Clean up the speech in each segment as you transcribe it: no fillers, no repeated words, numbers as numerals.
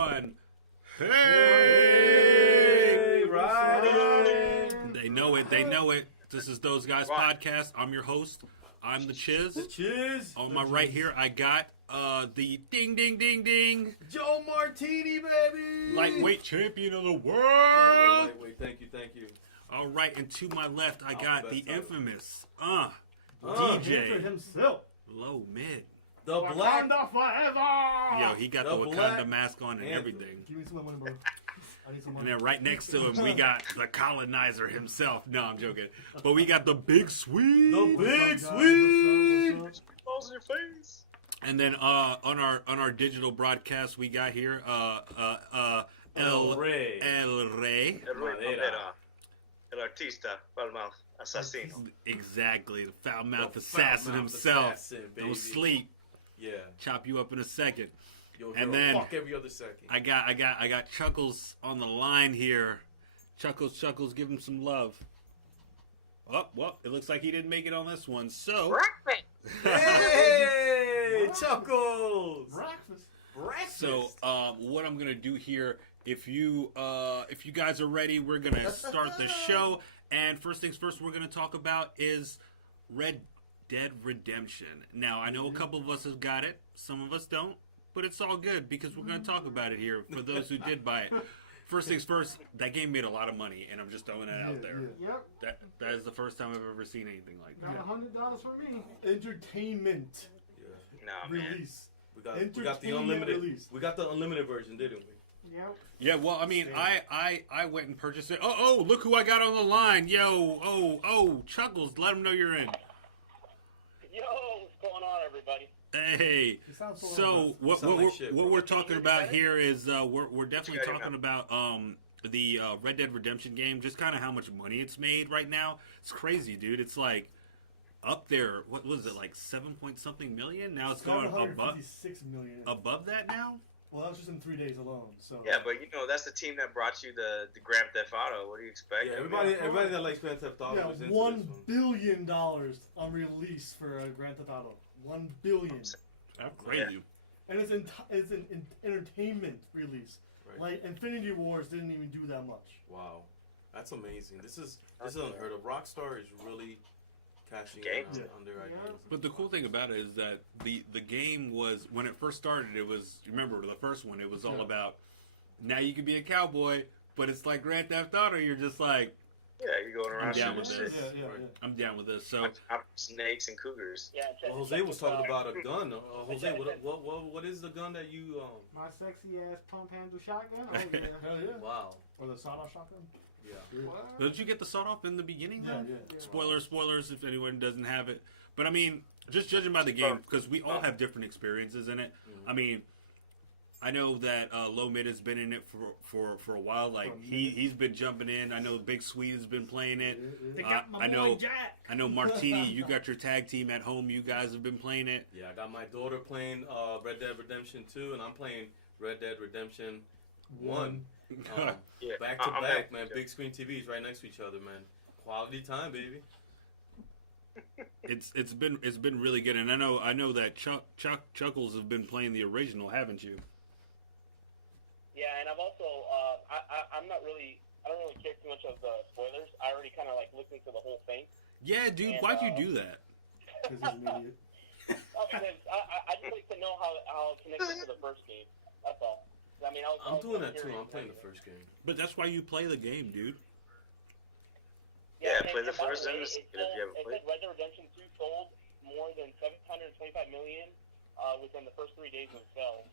on. Hey, riding. They know it. They know it. This is Those Guys Podcast. I'm your host. I'm the Chiz. The Chiz. On my right here, I got the ding, ding, ding, ding. Joe Martini, baby. Lightweight champion of the world. Lightweight. Thank you. All right, and to my left, I got the infamous DJ himself. Low Mid. The Black. Wakanda forever. Yo, he got the Wakanda mask on and everything. Give me some money, bro. I need some money. And then right next to him, we got the colonizer himself. No, I'm joking. But we got the Big Sweet. The Big Sweet. Balls in your face. And then on our digital broadcast, we got here El Rey. El artista, foul-mouth, asesino. Exactly, the foul-mouthed assassin himself. Don't sleep. Yeah. Chop you up in a second. Yo, and then fuck every other second. I got Chuckles on the line here. Chuckles, give him some love. Oh, well, it looks like he didn't make it on this one. So, hey, Chuckles. Breakfast. So, what I'm gonna do here, if you guys are ready, we're gonna start the show. And first things first, we're gonna talk about is Red Dead Redemption. Now, I know a couple of us have got it, some of us don't, but it's all good because we're gonna talk about it here for those who did buy it. First things first, that game made a lot of money, and I'm just throwing it out there. Yep. That is the first time I've ever seen anything like that. Got $100 for me. Entertainment. Nah, man. Release. We got the unlimited. Release. We got the unlimited version, didn't we? Yep. Yeah, well, I mean, I went and purchased it. Oh, look who I got on the line. Yo, Chuckles, let them know you're in. Yo, what's going on, everybody? Hey, so what we're talking about here is we're definitely talking about the Red Dead Redemption game, just kind of how much money it's made right now. It's crazy, dude. It's like up there. What was it, like 7-point-something million? Now it's going above 6 million. Above that now. Well, that was just in 3 days alone. So Yeah, but that's the team that brought you the Grand Theft Auto. What do you expect? Yeah, everybody that likes Grand Theft Auto was into $1 this one. billion on release for Grand Theft Auto. $1 billion. That's crazy. And it's an entertainment release. Right. Like Infinity Wars didn't even do that much. Wow, that's amazing. This is unheard of. Rockstar is really cashing in on their ideas. But the cool thing about it is that the game was, when it first started, it was, remember the first one, it was all about, now you can be a cowboy, but it's like Grand Theft Auto, you're just like, Yeah, you're going around I'm down shooting with shit. this. Yeah. I'm down with this. So Snakes and cougars. Yeah, Well, Jose was talking about a gun. Jose, what is the gun that you My sexy ass pump handle shotgun. Oh yeah, hell yeah. Wow. Or the sawed-off shotgun. Yeah. What? did you get the sawed off in the beginning? Yeah, Though? yeah. Spoilers if anyone doesn't have it. But I mean, just judging by the game, because we all have different experiences in it. I mean, I know that Low Mid has been in it for a while. Like he's been jumping in. I know Big Sweet has been playing it. I know Martini. You got your tag team at home. You guys have been playing it. Yeah, I got my daughter playing Red Dead Redemption 2, and I'm playing Red Dead Redemption 1. Back to back, man. Big screen TVs right next to each other, man. Quality time, baby. It's been really good, and I know that Chuckles have been playing the original, haven't you? Yeah, and I've also I don't really care too much of the spoilers. I already kind of like looked into the whole thing. Yeah, dude. And, why'd you do that? Because he's an idiot. Because I just like to know how it connects to the first game. That's all. I mean, I'm doing that too. I'm playing the first game. But that's why you play the game, dude. Yeah, play the first and the second if you haven't played. Red Dead Redemption 2 sold more than 725 million within the first 3 days of sale.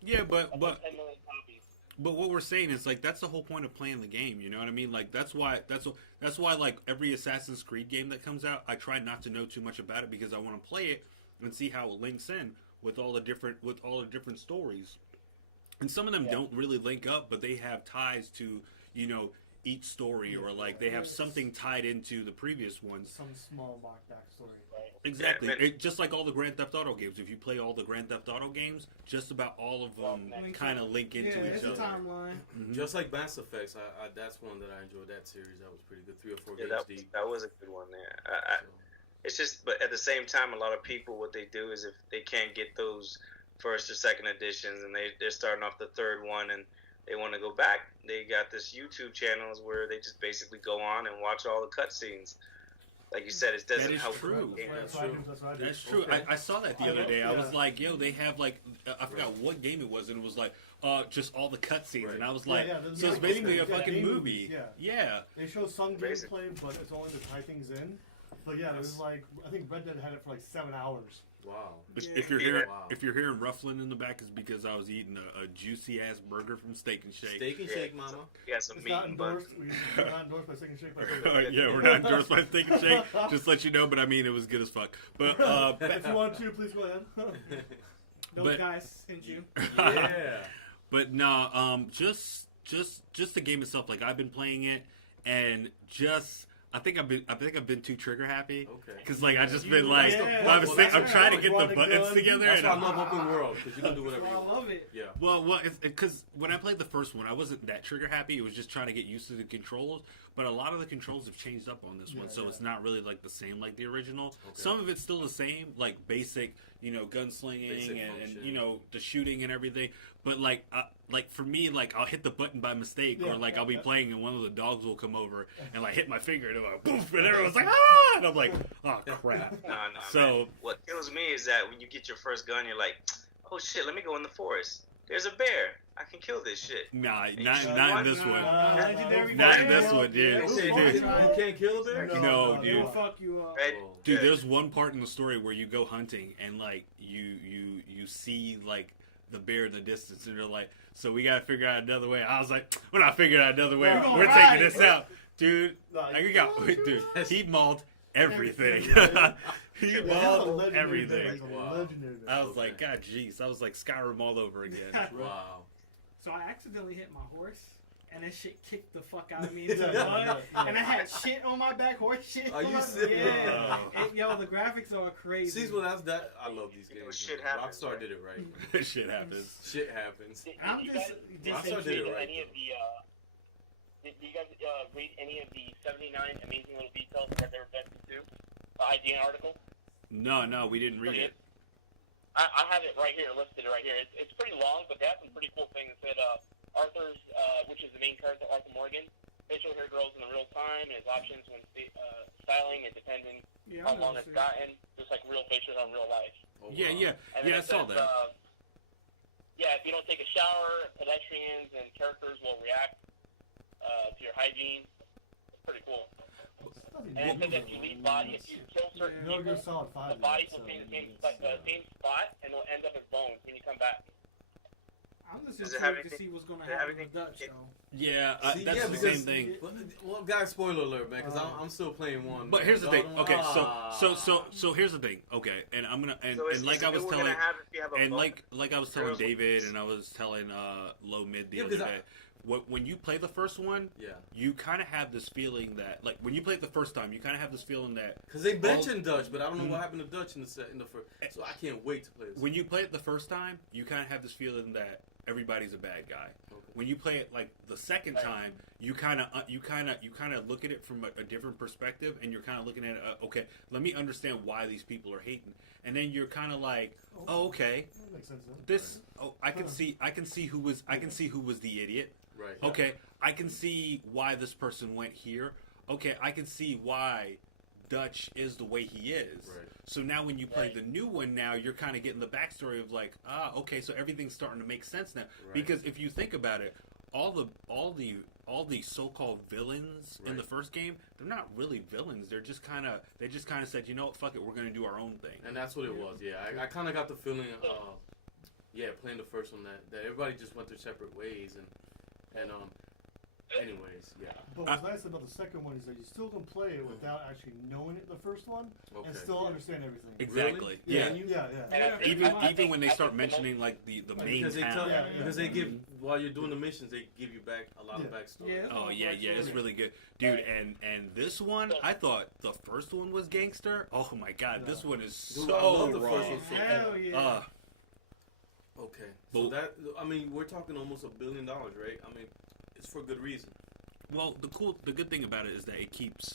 Yeah, but 10 million copies. But what we're saying is like that's the whole point of playing the game. You know what I mean? Like that's why like every Assassin's Creed game that comes out, I try not to know too much about it because I want to play it and see how it links in with all the different stories. And some of them don't really link up, but they have ties to each story, or like they have something tied into the previous ones. Some small backstory. Right. Exactly. Yeah, Just like all the Grand Theft Auto games. If you play all the Grand Theft Auto games, just about all of them kind of link into each it's other. a timeline. Mm-hmm. Just like Mass Effects, that's one that I enjoyed. That series that was pretty good. 3 or 4 games deep. That was a good one there. It's just, but at the same time, a lot of people, what they do is if they can't get those first or second editions, and they're starting off the third one, and they want to go back. They got this YouTube channels where they just basically go on and watch all the cutscenes. Like you said, it doesn't That is help. true. That's true. Okay. I saw that the other day. I was like, yo, they have like, I forgot what game it was, and it was like, just all the cutscenes, Right. and I was like, there's so it's no basically game- a fucking game movie. movies, Yeah. They show some Basic. gameplay, but it's only to tie things in. But yeah, it was like, I think Red Dead had it for like 7 hours. Wow. If you're hearing Wow. if you're hearing ruffling in the back, it's because I was eating a juicy ass burger from Steak and Shake. Steak and Shake, mama. You got some It's meat not and butter. endorsed. We're not endorsed by Steak and Shake. Yeah, we're not endorsed by Steak and Shake. Just let you know, but I mean, it was good as fuck. But If you want to, please go ahead. Those But- guys sent you. Yeah. But no, just the game itself. Like I've been playing it, and just I think I've been too trigger happy. Okay. Because like I just been like Yeah. I'm trying to get the Brought a buttons gun. together. That's And why I love open world, because you can do whatever I you want. love it. Yeah. well, because when I played the first one, I wasn't that trigger happy. It was just trying to get used to the controls. But a lot of the controls have changed up on this one, Yeah, so yeah. it's not really like the same like the original. Okay. Some of it's still the same, like basic, gunslinging Basic and function. the shooting and everything. But like for me, like I'll hit the button by mistake, Yeah, or like I'll be yeah. playing and one of the dogs will come over and like hit my finger and I'm like poof, and everyone's like ah, and I'm like oh crap. Nah, So man. What kills me is that when you get your first gun, you're like, oh shit, let me go in the forest. There's a bear. I can kill this shit. nah, You not sure? in this one. Legendary Not in bear. this one, dude. Okay, Dude. you can't kill a bear? No, no, dude. They'll fuck you up. Right? Oh. Dude, Good. there's one part in the story where you go hunting and like you see like the bear in the distance and they're like, so we gotta figure out another way. I was like, we're not figuring out another way. No, We're right. taking this out, dude. No, Like, we got, dude. He mauled everything. Everything. He Yeah, mauled legendary everything. bear. It's a Wow. legendary bear. I was Okay. like, God, jeez. I was like Skyrim all over again. Wow. So I accidentally hit my horse, and that shit kicked the fuck out of me into the Yeah, mud. yeah. And I had shit on my back, horse shit. Are on you my, serious? Yeah. Yo, the graphics are crazy. See, well, that. I love these You know, games. shit man. happens, Rockstar right? did it right. Shit happens. Shit happens. Did I'm you just- guys, just Rockstar did it right, any of the did you guys read any of the 79 amazing little details that they were best to? The IGN article? No, we didn't read it. I have it right here, listed right here. It's pretty long, but they have some pretty cool things. It said Arthur's, which is the main character, Arthur Morgan, facial hair grows in real time, and his options when styling and depending Yeah, how I long know, it's see. gotten, just like real facial hair in real life. Oh, Yeah, wow. And yeah, I then it saw says, that. yeah, if you don't take a shower, pedestrians and characters will react to your hygiene. It's pretty cool. And it says if you leave body, if you kill certain Metal Gear people, Solid 5. the bodies will stay in the same spot, and they'll end up as bones when you come back. I'm just Does it have intrigued to anything- see what's going to does it have happen with Dutch, anything- though. Yeah, See, that's yeah, the because- same thing. Well, guys, spoiler alert, man, because I'm still playing one. But man. here's the thing. Don't- Okay, ah. so here's the thing. Okay, and I'm gonna and, So and like I was telling if you have a and boat? like I was telling Girls with David this. and I was telling Low Mid the Yeah, other because I- day. When you play the first one, Yeah, you kind of have this feeling that like when you play it the first time, you kind of have this feeling that because they mentioned Dutch, but I don't know Mhm. what happened to Dutch in the first. So I can't wait to play this. when you play it the first time, you kind of have this feeling that everybody's a bad guy. Okay. When you play it like the second time, you kind of look at it from a different perspective, and you're kind of looking at it, okay, let me understand why these people are hating, and then you're kind of like, oh, okay, That makes sense. Then. this, oh, I can see who was the idiot. Right. Okay, I can see why this person went here. Okay, I can see why Dutch is the way he is. Right. So now when you play Right. the new one now, you're kind of getting the backstory of like, okay, so everything's starting to make sense now. Right. Because if you think about it, all the so-called villains in the Right. first game, they're not really villains. They just kind of said, you know what, fuck it, we're gonna do our own thing. And that's what it was. Yeah, I kind of got the feeling. Playing the first one that everybody just went their separate ways and anyways, yeah. But what's nice about the second one is that you still can play it without actually knowing it the first one Okay. and still understand everything. Exactly. Really? Yeah. Can you? Yeah. And I think- Even I think- when they I start think the most- mentioning like the main Because they town. tell, Yeah, yeah. because they give while you're doing the missions, they give you back a lot of Yeah. backstory. Yeah. Oh yeah, it's Yeah. really good, dude. And this one, I thought the first one was gangster. Oh my god, this one is Dude, so I love the raw. first one. Hell yeah. Okay, so But- we're talking almost $1 billion, right? I mean, it's for good reason. Well, the good thing about it is that it keeps.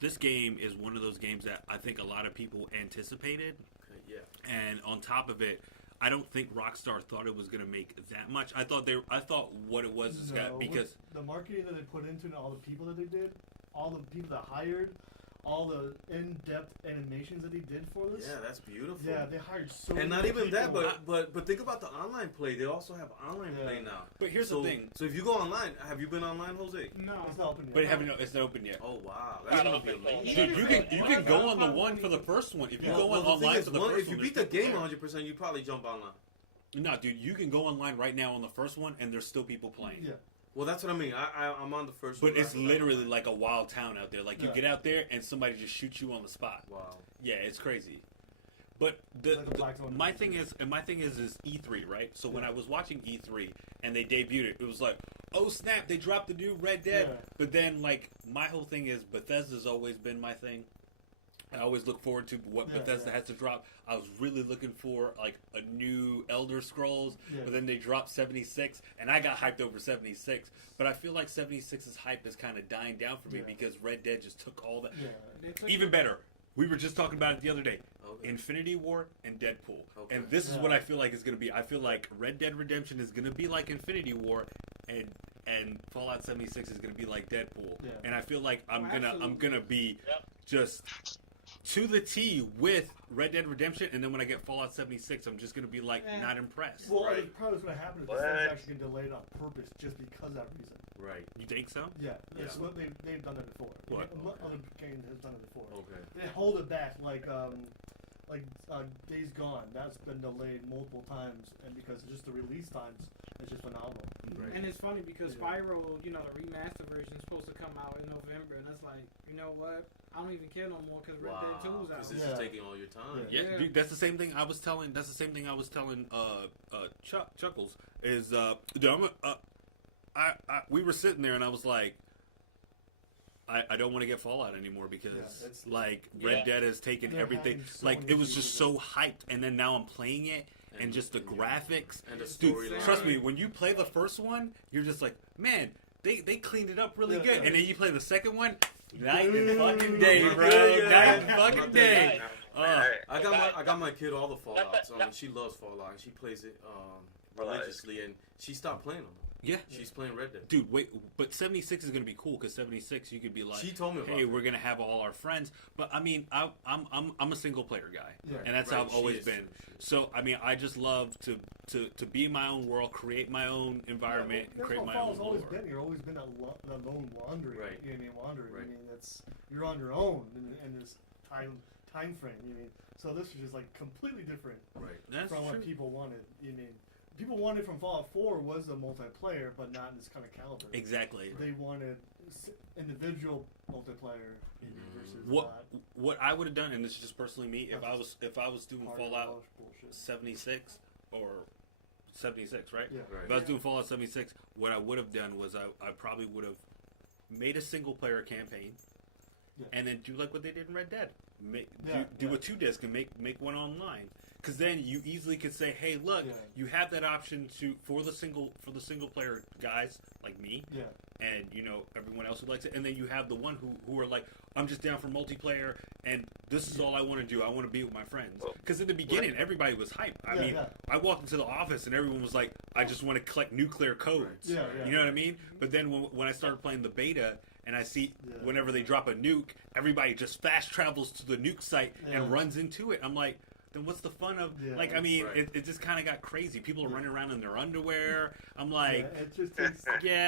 This game is one of those games that I think a lot of people anticipated, Okay, yeah. and on top of it, I don't think Rockstar thought it was gonna make that much. I thought what it was is because the marketing that they put into it, all the people that they did, all the people that hired, all the in-depth animations that they did for this. Yeah, that's beautiful. Yeah, they hired so and many not even people. that, but think about the online play. They also have online play now. But here's the thing. So if you go online, have you been online, Jose? No, It's not open yet. But it's not open yet. Oh wow, that's gonna be amazing. Dude, you can go on the one for the first one. If you go on online for the first one, if you beat the game 100%, you probably jump online. No, dude, you can go online right now on the first one, and there's still people playing. Yeah. Well, that's what I mean. I'm on the first one. But it's literally like a wild town out there. Like, you get out there, and somebody just shoots you on the spot. Wow. Yeah, it's crazy. But my thing is E3, right? So when I was watching E3, and they debuted it, it was like, oh, snap, they dropped the new Red Dead. Yeah. But then, like, my whole thing is Bethesda's always been my thing. I always look forward to what Bethesda has to drop. I was really looking for like a new Elder Scrolls, but then they dropped 76, and I got hyped over 76. But I feel like 76's hype is kind of dying down for me because Red Dead just took all that. Yeah. Even better, we were just talking about it the other day. Okay. Infinity War and Deadpool. Okay. And this is what I feel like is going to be. I feel like Red Dead Redemption is going to be like Infinity War, and Fallout 76 is going to be like Deadpool. Yeah. And I feel like I'm gonna be just to the T with Red Dead Redemption, and then when I get Fallout 76, I'm just gonna be like not impressed. Well, probably what's gonna happen is it's actually gonna delay it on purpose just because of that reason. Right. You think so? Yeah, that's what they've done that before. What? Other games have done it before. Okay. They hold it back, like Days Gone. That's been delayed multiple times, and because just the release times is just phenomenal. Right. And it's funny because Spyro, the remaster version is supposed to come out in November, and it's like, you know what? I don't even care no more because Red Dead 2 is out. Because this is taking all your time. Yeah, dude, that's the same thing I was telling. That's the same thing I was telling Chuckles. Is dude, we were sitting there and I was like, I don't want to get Fallout anymore because Red Dead has taken everything. Like it was just so hyped, and then now I'm playing it. And just the graphics, and the story. Dude, trust me, when you play the first one, you're just like, man, they cleaned it up really good. And then you play the second one, night and fucking day, bro, night and fucking day. I got my kid all the Fallouts. I mean, she loves Fallout, and she plays it religiously, and she stopped playing them. Yeah, she's playing Red Dead. Dude, wait, but 76 is gonna be cool because 76 you could be like, she told me, hey, we're gonna have all our friends. But I mean, I'm a single player guy, and that's how I've always been. So I mean, I just love to be in my own world, create my own environment, and create my own always lore. been. You're always been a lone wandering. Right. You know what I mean? Wandering. Right. I mean, you're on your own in this time frame. You know what I mean? So this is just like completely different. Right. That's from true. what people wanted. You know what I mean? People wanted from Fallout 4 was the multiplayer, but not in this kind of caliber. Exactly. They wanted individual multiplayer versus what I would have done, and this is just personally me, if I was doing Fallout 76 or 76, right? Yeah. If I was doing Fallout 76, what I would have done was I probably would have made a single player campaign, and then do like what they did in Red Dead, do a 2-disc and make one online. Because then you easily could say, "Hey, look, you have that option for the single player guys like me, and everyone else who likes it, and then you have the one who are like, I'm just down for multiplayer, and this is all I want to do. I want to be with my friends." Because in the beginning, everybody was hyped. I mean, I walked into the office and everyone was like, "I just want to collect nuclear codes." You know what I mean? But then when I started playing the beta. And I see whenever they drop a nuke, everybody just fast travels to the nuke site and runs into it. I'm like, then what's the fun of I mean, it just kind of got crazy. People are running around in their underwear. I'm like, it just takes,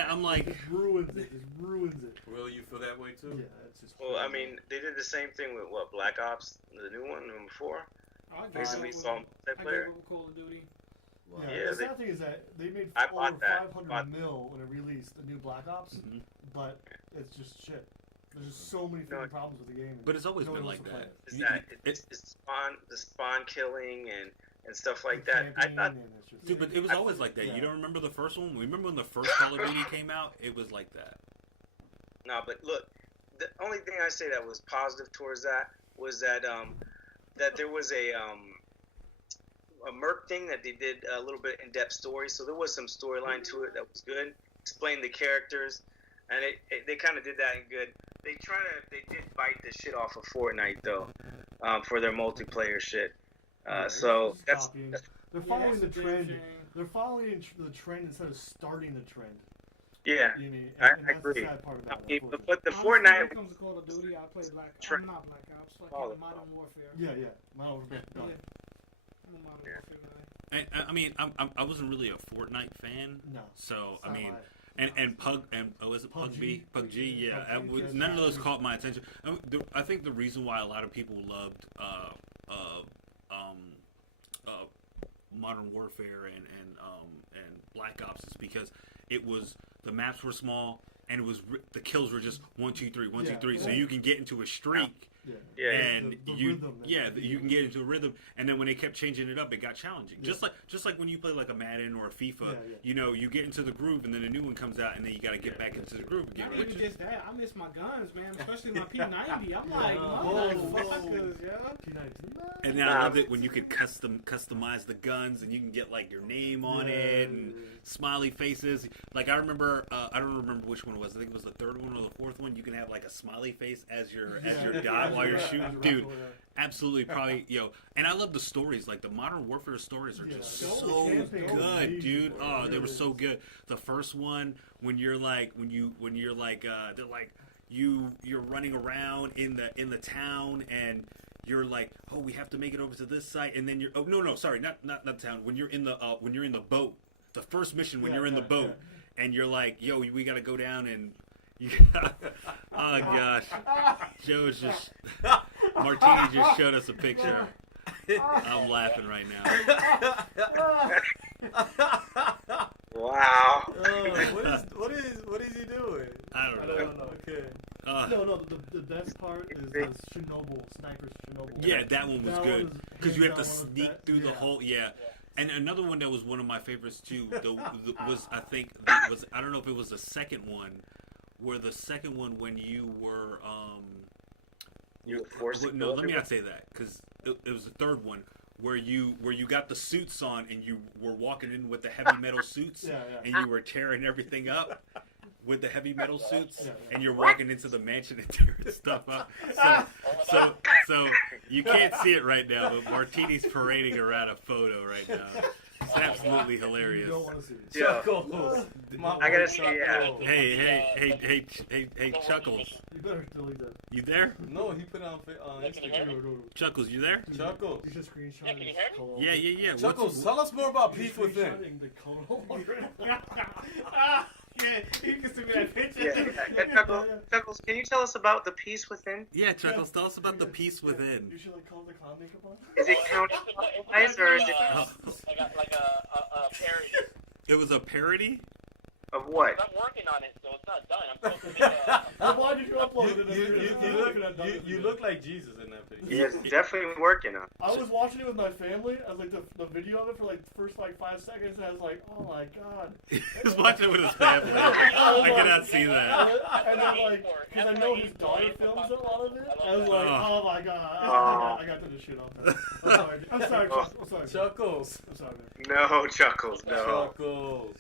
I'm like, it ruins it. It ruins it. Will you feel that way too? Yeah, it's just. Well, I mean, they did the same thing with Black Ops, the new one, number 4. Basically, saw multiplayer. Call of Duty. Wow. Yeah, the sad thing is that they made over 500 mil when it released the new Black Ops, but it's just shit. There's just so many problems with the game. But it's always been like that. It's the spawn killing and stuff like that. I thought, dude, but it was always like that. You don't remember the first one? Remember when the first Call of Duty came out? It was like that. No, but look, the only thing I say that was positive towards that was that that there was a Merc thing that they did a little bit in-depth story, so there was some storyline to it that was good. Explained the characters, and they kind of did that in good. They did bite the shit off of Fortnite though, for their multiplayer shit. So that's They're following the trend. They're following the trend instead of starting the trend. Yeah, You mean, I that's agree. the sad part about it. But the Honestly, when Fortnite. it comes to Call of Duty, I play I'm not Black Ops, like Modern Warfare. Yeah. Modern Warfare. Yeah. I'm a Modern Warfare guy. I mean, I wasn't really a Fortnite fan. No. So I mean, and Pug and was it PUBG? PUBG, yeah. None of those caught my attention. I think the reason why a lot of people loved Modern Warfare and Black Ops is because the maps were small and the kills were just 1 2 3 1 2 3, so you can get into a streak. Yeah. And the you rhythm, you can get into a rhythm, and then when they kept changing it up, it got challenging. Just like when you play like a Madden or a FIFA, you know, you get into the groove, and then a new one comes out, and then you got to get back into the groove again. Not even just that, I miss my guns, man, especially my P90. I'm like, motherfuckers, P92. And now I love it when you can customize the guns, and you can get like your name on it and smiley faces. Like I remember, I don't remember which one it was. I think it was the third one or the fourth one. You can have like a smiley face as your dot while you're shooting, dude. Absolutely, probably, and I love the stories. Like the Modern Warfare stories are just so good, dude. Oh, they were so good. The first one, when you're like, they're like, you're running around in the town, and you're like, oh, we have to make it over to this site, and then you're, oh no, sorry, not town. When you're in the boat, the first mission when you're in the boat, and you're like, yo, we got to go down and. Oh gosh, Joe's just Martini just showed us a picture. I'm laughing right now. Wow. What is he doing? I don't know. Okay. No, the best part is the Sniper Chernobyl. Yeah, that one was good because you have to sneak through the whole. Yeah. And another one that was one of my favorites too. Was I don't know if it was the second one. Where the second one, when you were you were forced to no, let me not say that, because it was the third one where you got the suits on and you were walking in with the heavy metal suits and you were tearing everything up with the heavy metal suits and you're walking into the mansion and tearing stuff up. So you can't see it right now, but Martini's parading around a photo right now. It's absolutely hilarious. You don't want to see it. Chuckles. I gotta see. Yeah. Hey, Chuckles. You better delete that. You there? No, he put it on Instagram. Chuckles, you there? Chuckles. He's just screenshotting. Yeah. Chuckles, tell us more about Peace Within. Yeah, you can see me that picture. Chuckles, can you tell us about the Peace Within? Yeah, Chuckles, tell us about the Peace Within. You should call the clown makeup on. Is it counting eyes or is it like a parody? It was a parody? of what? I'm working on it, so it's not done. I'm supposed to Why did you upload it? You look like Jesus in that video. He's definitely working on it. I was watching it with my family. I was like the video of it for like the first 5 seconds. And I was like, oh my god. He was watching it with his family. I cannot see that. And then like, because I know his daughter films a lot of it. I was like, oh my god. I got to the shit off that. I'm sorry. Chuckles. I'm sorry, man. No, Chuckles, no. Chuckles.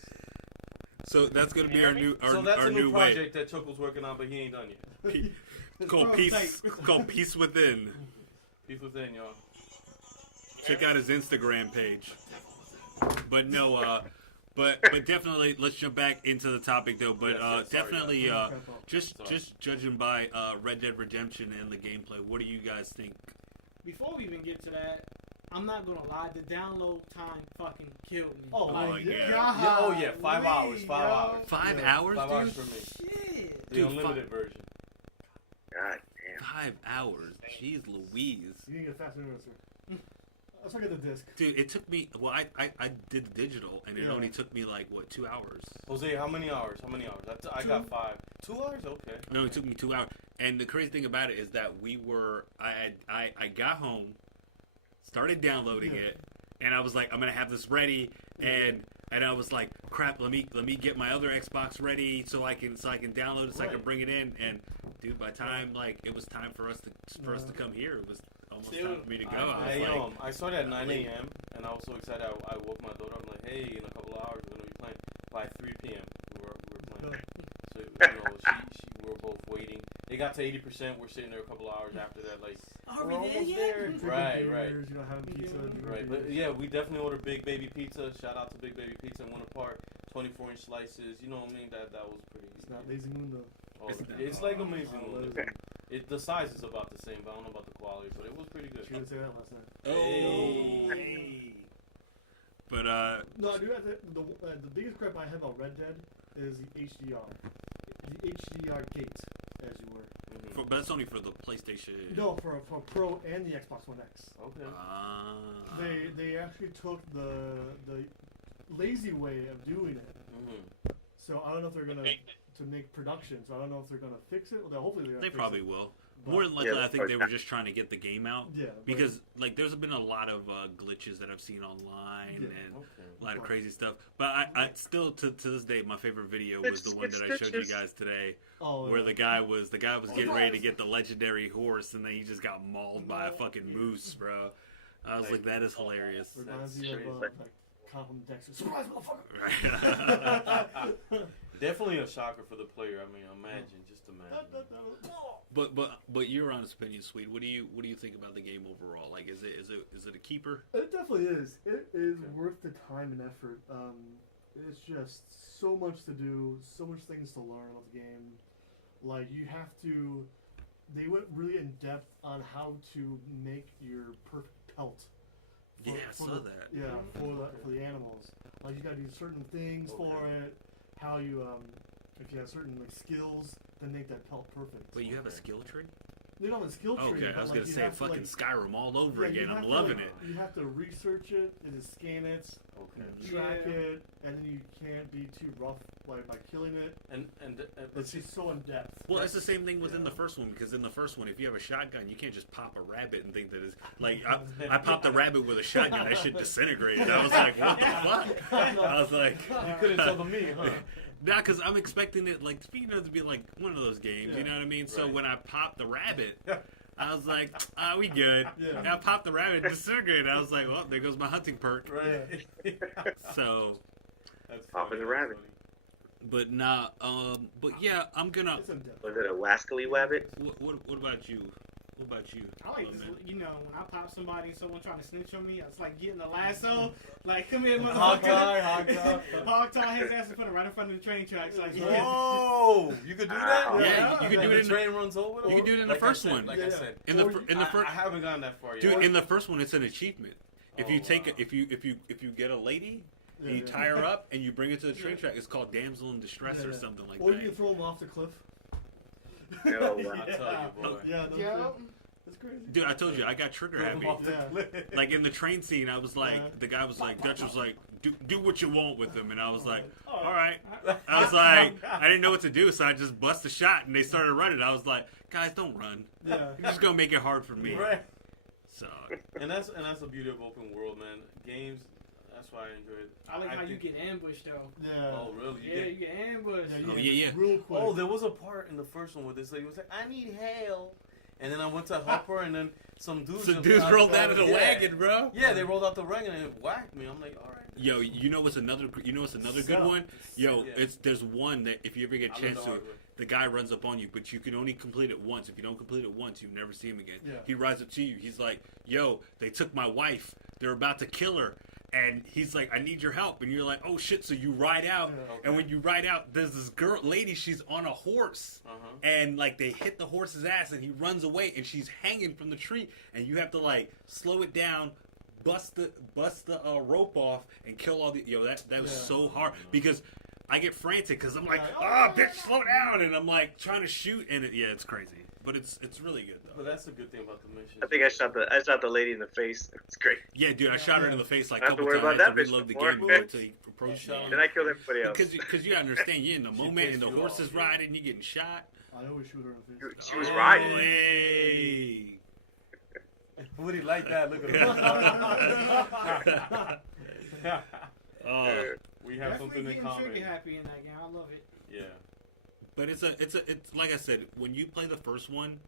So that's gonna be our new So that's our a new way. project that Chuckles working on, but he ain't done yet. It's called Peace Within. Peace Within, y'all. Check out his Instagram page. But no, but definitely let's jump back into the topic though. But definitely just judging by Red Dead Redemption and the gameplay, what do you guys think? Before we even get to that, I'm not gonna lie, the download time fucking killed me. Oh, like, yeah. God, Oh yeah, 5 hours. 5 hours. 5 hours, 5 dude? hours for me. Shit. The unlimited version. God damn. 5 hours. Jeez Louise. You need to get a fast internet, sir. Let's look at the disc. Dude, it took me. Well, I did the digital, and it only took me like 2 hours. Jose, how many hours? I got 5. 2 hours? Okay. No, it took me 2 hours. And the crazy thing about it is that I got home, started downloading it, and I was like, I'm gonna have this ready, and I was like, crap, let me get my other Xbox ready so I can download it, so I can bring it in. And dude, by the time like it was time for us to come here, it was almost time for me to go. I started at 9 a.m. and I was so excited. I woke my daughter. I'm like, hey, in a couple of hours we're gonna be playing. By 3 p.m. we were playing. So we were both waiting. It got to 80%. We're sitting there a couple hours after that. Like, Are we're we there almost yet? there. Right. You know, having pizza. Right, but yeah, we definitely ordered Big Baby Pizza. Shout out to Big Baby Pizza in Winter Park. 24-inch slices. You know what I mean? That was pretty. It's not Lazy Moon though. Oh, it's like Amazing Moon. The size is about the same, but I don't know about the quality. But it was pretty good. She didn't say that last night. Hey. But no, I do have the biggest crap I have about Red Dead is the HDR. The HDR gate, as you were. but that's only for the PlayStation. No, for Pro and the Xbox One X. Okay. They actually took the lazy way of doing it. So I don't know if they're gonna to make production. So I don't know if they're gonna fix it. Well, hopefully they probably will. More than likely, I think they were just trying to get the game out. Yeah. Because like, there's been a lot of glitches that I've seen online and a lot of crazy stuff. But I still to this day, my favorite video was the one that I showed you guys today, where the guy was getting ready to get the legendary horse, and then he just got mauled by a fucking moose, bro. I was like, that is hilarious. Reminds me of like Compliment Dexter. Surprise, motherfucker! Right. Definitely a shocker for the player. I mean, just imagine. But your honest opinion, Sweet. What do you think about the game overall? Like, is it a keeper? It definitely is. It is worth the time and effort. It's just so much to do, so much things to learn about the game. Like, you have to. They went really in depth on how to make your perfect pelt. Yeah, I saw that. Yeah, for the animals. Like, you got to do certain things for it. How you if you have certain like skills, then make that pelt perfect. But you have a skill tree? You don't have a skill tree. Okay, I was gonna say fucking Skyrim all over again. I'm loving it. You have to research it, and scan it, track it, and then you can't be too rough by killing it. And it's just so in depth. Well, it's the same thing within the first one, because in the first one, if you have a shotgun, you can't just pop a rabbit and think that it's like I popped a rabbit with a shotgun, that shit disintegrated. I was like, what the fuck? I was like, you couldn't tell me, huh? Nah, because I'm expecting it like to be like one of those games, you know what I mean? Right. So when I popped the rabbit, I was like, we good. Yeah. And I popped the rabbit, it disintegrated. I was like, well, there goes my hunting perk. Right. So that's popping the rabbit. But nah, but yeah, I'm gonna. Was it a wascally rabbit? What about you? What about you? I like this, when I pop somebody, someone trying to snitch on me, it's like getting the lasso, like, come here, motherfucker. Hog tie his ass and put it right in front of the train tracks. Like, whoa, you could do that? Yeah, you could do it. The train runs over. You can do it in the first one. Like I said, in the first. I haven't gone that far yet. Dude, in the first one, it's an achievement. If you take if you get a lady. And you tie her up and you bring her to the train track. It's called damsel in distress or something like that. Or you can throw them off the cliff. I tell you, boy. That's crazy. Dude, I told you, I got trigger happy. Like in the train scene, I was like, the guy was like, Dutch was like, do what you want with him. And I was like, all right. I was like, I didn't know what to do, so I just bust a shot and they started running. I was like, guys, don't run. Yeah. You're just going to make it hard for me. Right. So. And that's the beauty of open world, man. Games. That's why I enjoy it. I like how you get ambushed, though. Yeah. Oh, really? You get ambushed. Yeah. Real quick. Oh, there was a part in the first one where this lady was like, I need help. And then I went to help her, and then some dudes rolled out of the wagon, bro. Yeah, they rolled out the wagon and whacked me. I'm like, all right. Yo, you know what's another good one? Yo, there's one that if you ever get a chance to, the guy runs up on you, but you can only complete it once. If you don't complete it once, you never see him again. Yeah. He rides up to you. He's like, yo, they took my wife. They're about to kill her. And he's like, I need your help. And you're like, oh, shit. So you ride out. Yeah, okay. And when you ride out, there's this lady, she's on a horse. And, like, they hit the horse's ass, and he runs away, and she's hanging from the tree. And you have to, like, slow it down, bust the rope off, and kill all the... Yo, that was so hard. Because I get frantic, because I'm like, bitch, slow down. And I'm, like, trying to shoot. And, it's crazy. But it's really good, though. But that's a good thing about the mission. I think I shot the lady in the face. It's great. Yeah, dude, I shot her in the face like a couple times. I had to reload the game until you approach me. Then I killed everybody else. Because you understand, you're in the moment, and the horse is riding, you're getting shot. I always shoot her in the face. She was riding. Hey. Would he like that? Look at him. We have something in common. Trigger happy in that game. I love it. Yeah. But it's like I said, when you play the first one,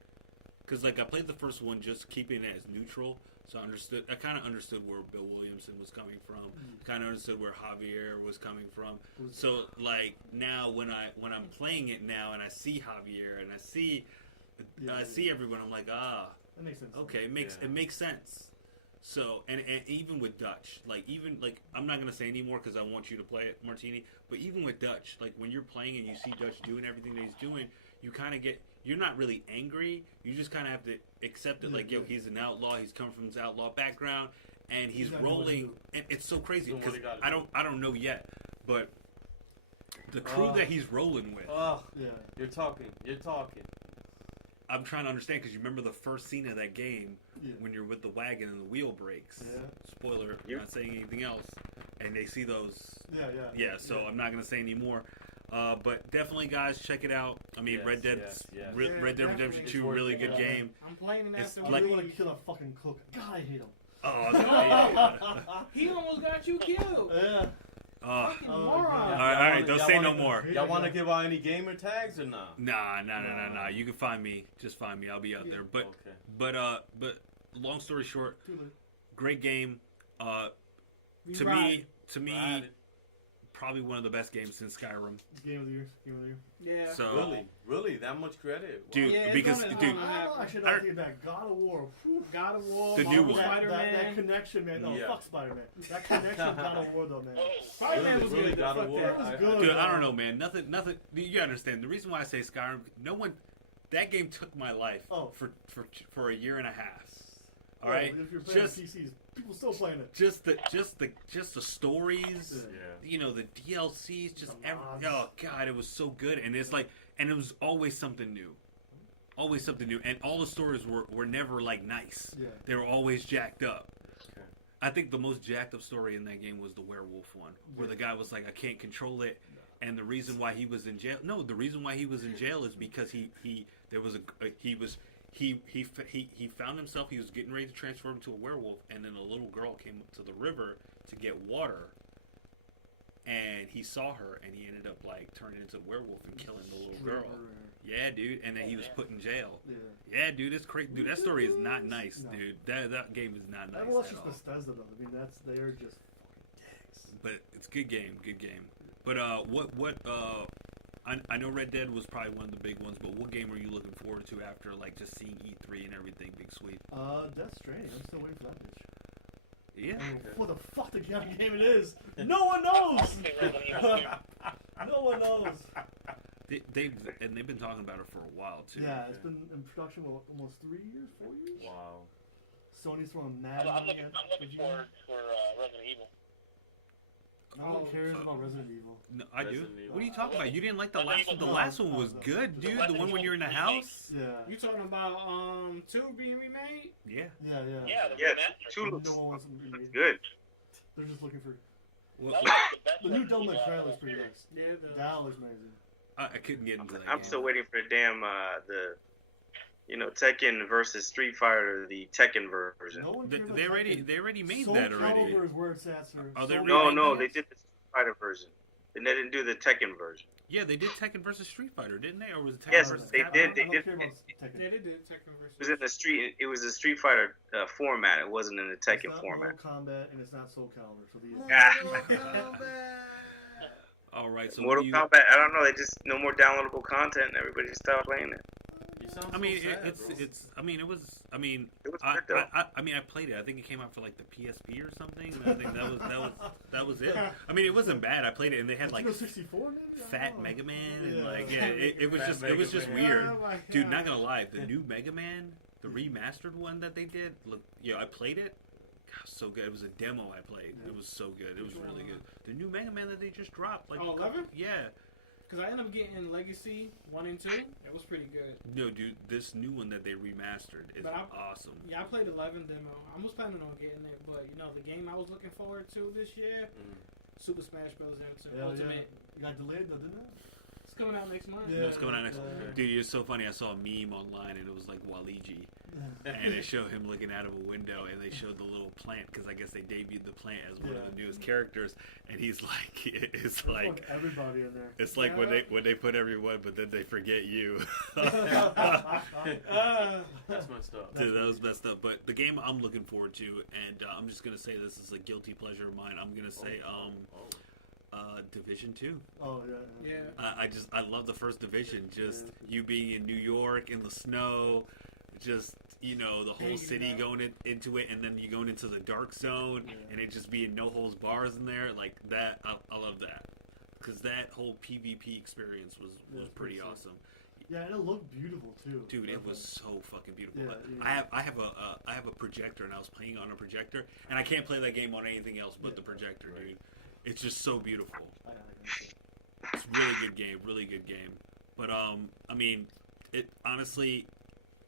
because like I played the first one just keeping it as neutral, so I kind of understood where Bill Williamson was coming from, kind of understood where Javier was coming from. So like now when I'm playing it now and I see Javier and I see I see everyone. I'm like, That makes sense. okay, it makes sense. So and even with Dutch, like I'm not gonna say anymore because I want you to play it, Martini. But even with Dutch, like when you're playing and you see Dutch doing everything that he's doing, you kind of you're not really angry. You just kind of have to accept it. Like, yo, he's an outlaw. He's come from this outlaw background, and he's rolling. And it's so crazy because I don't know yet, but the crew that he's rolling with. Oh, yeah. You're talking. I'm trying to understand because you remember the first scene of that game when you're with the wagon and the wheel breaks. Yeah. Spoiler, I'm not saying anything else. And they see those. Yeah. So I'm not going to say any more. But definitely, guys, check it out. I mean, Red Dead Redemption 2, really good game. I'm playing it after I really want to kill a fucking cook. God, I hate him. Oh, he almost got you killed. Yeah. Fucking moron. All right, don't say no more. Y'all want to give out any gamer tags or not? Nah. You can find me. Just find me. I'll be out there. But long story short, great game. To me, probably one of the best games since Skyrim. Game of the year. Yeah. So really, that much credit, wow. dude. Yeah, because I should not think that God of War. God of War, the new one. Spider-Man. That connection, man. No, fuck Spider-Man. That connection, God of War, though, man. Spider-Man was really good. God of War. That was good. Dude, I don't know, man. Nothing. You understand the reason why I say Skyrim? No one. That game took my life for a year and a half. All right, if you're playing PCs, people still playing it. Just the stories, you know, the DLCs, just oh god, it was so good, and it's like, and it was always something new, and all the stories were never like nice. Yeah. They were always jacked up. Okay. I think the most jacked up story in that game was the werewolf one, where the guy was like, I can't control it, and the reason why he was in jail. No, the reason why he was in jail is because he found himself, he was getting ready to transform into a werewolf, and then a little girl came up to the river to get water, and he saw her, and he ended up like turning into a werewolf and killing the little girl. Yeah, dude, and then he was put in jail. Yeah, dude, it's crazy. Dude, that story is not nice, dude. That game is not nice well, at all. Bethesda, though. I mean, they're just fucking dicks. But it's a good game. But I know Red Dead was probably one of the big ones, but what game are you looking forward to after like just seeing E3 and everything, Big Sweet? Death Stranding. I'm still waiting for that bitch. Yeah. I mean, what the fuck the kind of game it is? No one knows. No one knows. They've been talking about it for a while too. Yeah, it's been in production for almost 3 years, 4 years. Wow. Sony's throwing mad. I'm looking forward for Resident Evil. No one cares about Resident Evil. No, I do. What are you talking about? You didn't like the last one? The last one was good, dude. The one when you're in the house? Yeah. You talking about 2 being remade? Yeah. Yeah, 2 looks good. They're just looking for... Well, the new Devil May Cry looks pretty nice. Yeah, that looks amazing. I couldn't get into that. I'm still waiting for the damn Tekken versus Street Fighter, the Tekken version. They already made that already. Soul Calibur is where it's at, sir. Oh, they no, they did the Street Fighter version. And they didn't do the Tekken version. Yeah, they did Tekken versus Street Fighter, didn't they? Or was it Tekken yes, versus they Capcom? did. They did. Yeah, they did Tekken versus. It was in the street. It was a Street Fighter format. It wasn't in the Tekken it's not format. Mortal Kombat and it's not Soul Calibur. So All right, so Mortal Kombat. I don't know. They just no more downloadable content. Everybody stopped playing it. I mean, it was good though. I played it. I think it came out for like the PSP or something. I think that was it. I mean, it wasn't bad. I played it, and they had like 64, maybe? Fat Mega Man, and like it was just weird, dude. Not gonna lie, the new Mega Man, the remastered one that they did, look, I played it. God, so good. It was a demo I played. It was so good. It was really good. The new Mega Man that they just dropped, like 11? Yeah. Because I ended up getting Legacy 1 and 2. It was pretty good. No, dude, this new one that they remastered is awesome. Yeah, I played 11 demo. I was planning on getting it, but the game I was looking forward to this year, Super Smash Bros. Ultimate. It got delayed though, didn't it? It's coming out next month. Yeah, it's coming out next month. Dude, it's so funny. I saw a meme online, and it was like Waluigi. And they showed him looking out of a window, and they showed the little plant, because I guess they debuted the plant as one of the newest characters. And he's like, it's like everybody in there. It's like when they put everyone, but then they forget you. That's messed up. Dude, that was messed up. But the game I'm looking forward to, and I'm just gonna say this is a guilty pleasure of mine. I'm gonna say Division 2. Oh yeah. I love the first Division. Just you being in New York in the snow, just the whole city going into it, and then you going into the dark zone, and it just being no holds bars in there like that. I love that because that whole PvP experience was pretty awesome. Yeah, and it looked beautiful too. Dude, it was so fucking beautiful. Yeah. I have a projector, and I was playing on a projector, and I can't play that game on anything else but the projector, dude. It's just so beautiful. It's really good game. But I mean, it honestly,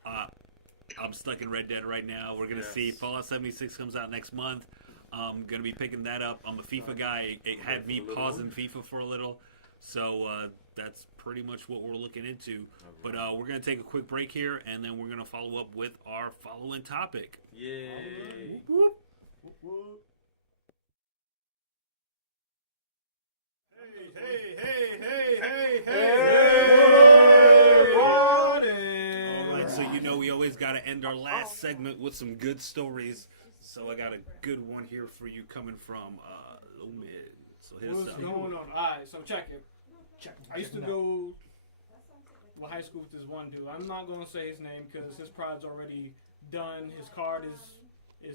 I'm stuck in Red Dead right now. We're gonna see Fallout 76 comes out next month. I'm gonna be picking that up. I'm a FIFA guy. It had me pausing FIFA for a little, so that's pretty much what we're looking into. But we're gonna take a quick break here, and then we're gonna follow up with our following topic. Yay! Whoop, whoop, whoop. Hey, Alright, so we always gotta end our last segment with some good stories. So I got a good one here for you coming from Omid. So here's what's going on? Alright, so check it. I used to go to high school with this one dude. I'm not gonna say his name because his pride's already done. His card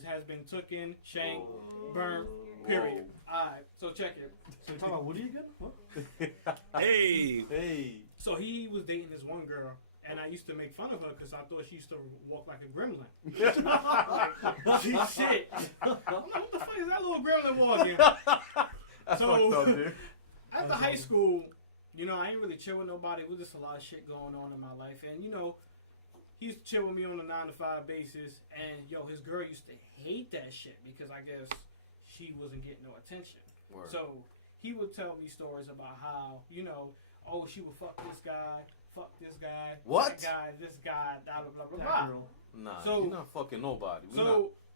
has been taken, shanked, burnt, period. Alright, so check it. So you're talking about Woody again? What? Hey! So he was dating this one girl, and I used to make fun of her because I thought she used to walk like a gremlin. Shit. I'm like, what the fuck is that little gremlin walking? So after high school, I ain't really chill with nobody. It was just a lot of shit going on in my life. And, he used to chill with me on a 9-to-5 basis. And, his girl used to hate that shit because I guess she wasn't getting no attention. Word. So he would tell me stories about how, she would fuck this guy, What? that guy, this guy, blah, blah, blah, That blah. girl. Nah, So- you're not fucking nobody.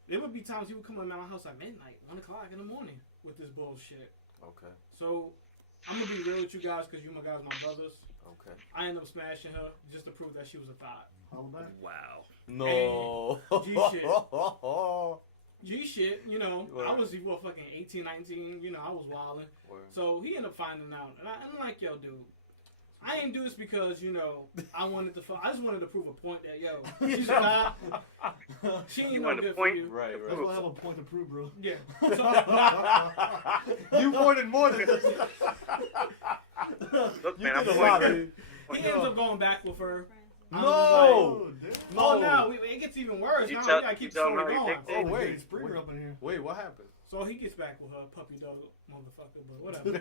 There would be times he would come to my house at midnight, 1 o'clock in the morning with this bullshit. Okay. So I'm going to be real with you guys because you my guys, my brothers. Okay. I ended up smashing her just to prove that she was a thought. Holla back. Wow. No. G shit. G shit, I was fucking 18, 19, I was wilding. Word. So he ended up finding out. And I'm like, yo, dude, I ain't do this because, I wanted to I just wanted to prove a point that, she's a thought. She ain't no good for you. Right. That's why I have a point to prove, bro. Yeah. You wanted more than this. Look, You man, I'm did a going lot, to dude. He ends up going back with her. I'm No! just like, No. oh, no, it gets even worse. You Now tell- we gotta keep you the tell story him how you going. think Oh, wait. It's Springer up in here. Wait, what happened? So he gets back with her, puppy dog motherfucker, but whatever.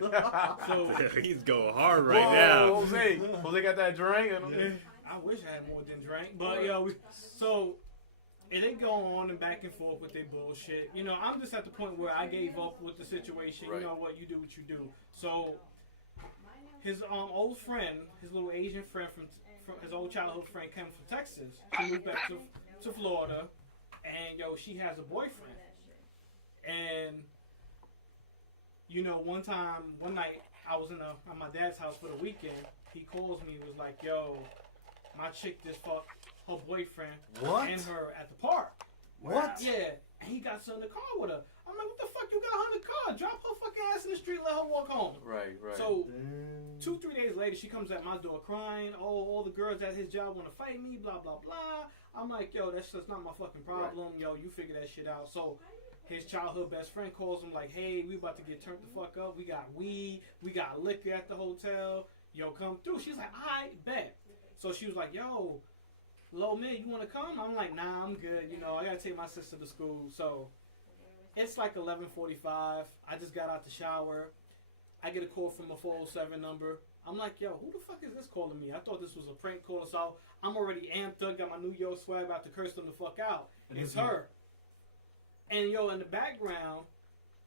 So He's going hard right now. Jose got that drink. I wish I had more than drink, but so it ain't go on and back and forth with their bullshit. I'm just at the point where I gave up with the situation. Right. You know what, you do what you do. So his old friend, his little Asian friend from his old childhood friend, came from Texas. She moved back to Florida, and she has a boyfriend. And one night I was at my dad's house for the weekend. He calls me and was like, "Yo, my chick just fucked her boyfriend and her at the park." What? Yeah, and he got her in the car with her. I'm like, "What the fuck? You got her in the car? Drop her fucking ass in the street, let her walk home." Right. So Damn. 2-3 days later, she comes at my door crying. "Oh, all the girls at his job want to fight me, blah blah blah." I'm like, "Yo, that's just not my fucking problem. Yo, you figure that shit out." So his childhood best friend calls him like, "Hey, we about to get turned the fuck up. We got weed, we got liquor at the hotel. Yo, come through." She's like, "I bet." So she was like, "Yo, Low man, you want to come?" I'm like, "Nah, I'm good. I gotta take my sister to school." So it's like 11:45. I just got out the shower. I get a call from a 407 number. I'm like, "Yo, who the fuck is this calling me?" I thought this was a prank call, so I'm already amped up, got my New York swag, about to curse them the fuck out. It's her. And in the background,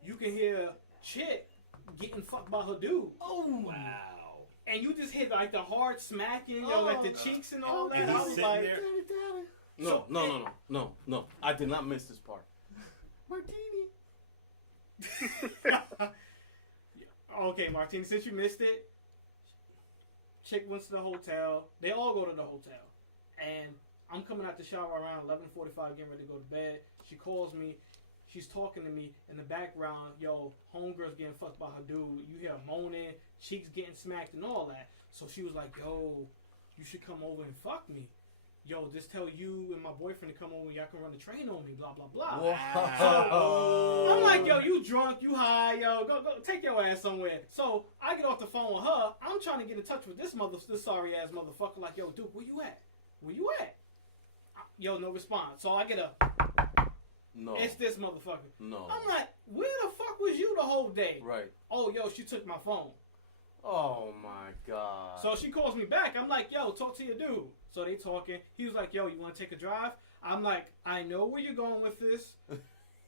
you can hear Chick getting fucked by her dude. Oh, Wow. And you just hear like the hard smacking, like the cheeks and all that. And I he's was sitting like, there. No. I did not miss this part. Martini. Okay, Martini, since you missed it, Chick went to the hotel. They all go to the hotel. And I'm coming out the shower around 11:45, getting ready to go to bed. She calls me. She's talking to me in the background. Yo, homegirl's getting fucked by her dude. You hear her moaning, cheeks getting smacked and all that. So she was like, yo, you should come over and fuck me. Yo, just tell you and my boyfriend to come over and y'all can run the train on me, blah, blah, blah. Wow. So I'm like, yo, you drunk, you high, yo, go take your ass somewhere. So I get off the phone with her. I'm trying to get in touch with this sorry ass motherfucker. Like, yo, dude, where you at? Where you at? Yo, no response. So I get a, no. It's this motherfucker. No. I'm like, where the fuck was you the whole day? Right. Oh, yo, she took my phone. Oh my God. So she calls me back. I'm like, yo, talk to your dude. So they talking. He was like, yo, you want to take a drive? I'm like, I know where you're going with this.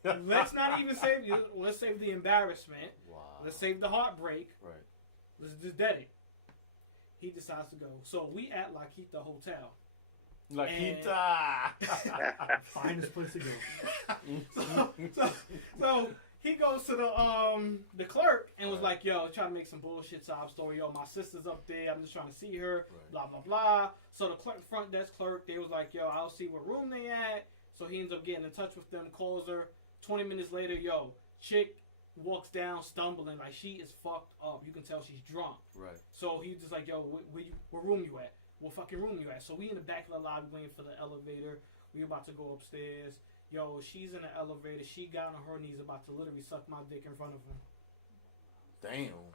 Let's not even save you. Let's save the embarrassment. Wow. Let's save the heartbreak. Right. Let's just dead it. He decides to go. So we at La Quinta Hotel. La Quinta. Finest place to go. So he goes to the clerk and was like, yo, trying to make some bullshit sob story. Yo, my sister's up there. I'm just trying to see her. Right. Blah, blah, blah. So the front desk clerk, they was like, yo, I'll see what room they at. So he ends up getting in touch with them, calls her. 20 minutes later, yo, chick walks down stumbling. Like, she is fucked up. You can tell she's drunk. Right. So he's just like, yo, what room you at? What fucking room you at? So we in the back of the lobby waiting for the elevator. We about to go upstairs. Yo, she's in the elevator. She got on her knees about to literally suck my dick in front of him. Damn.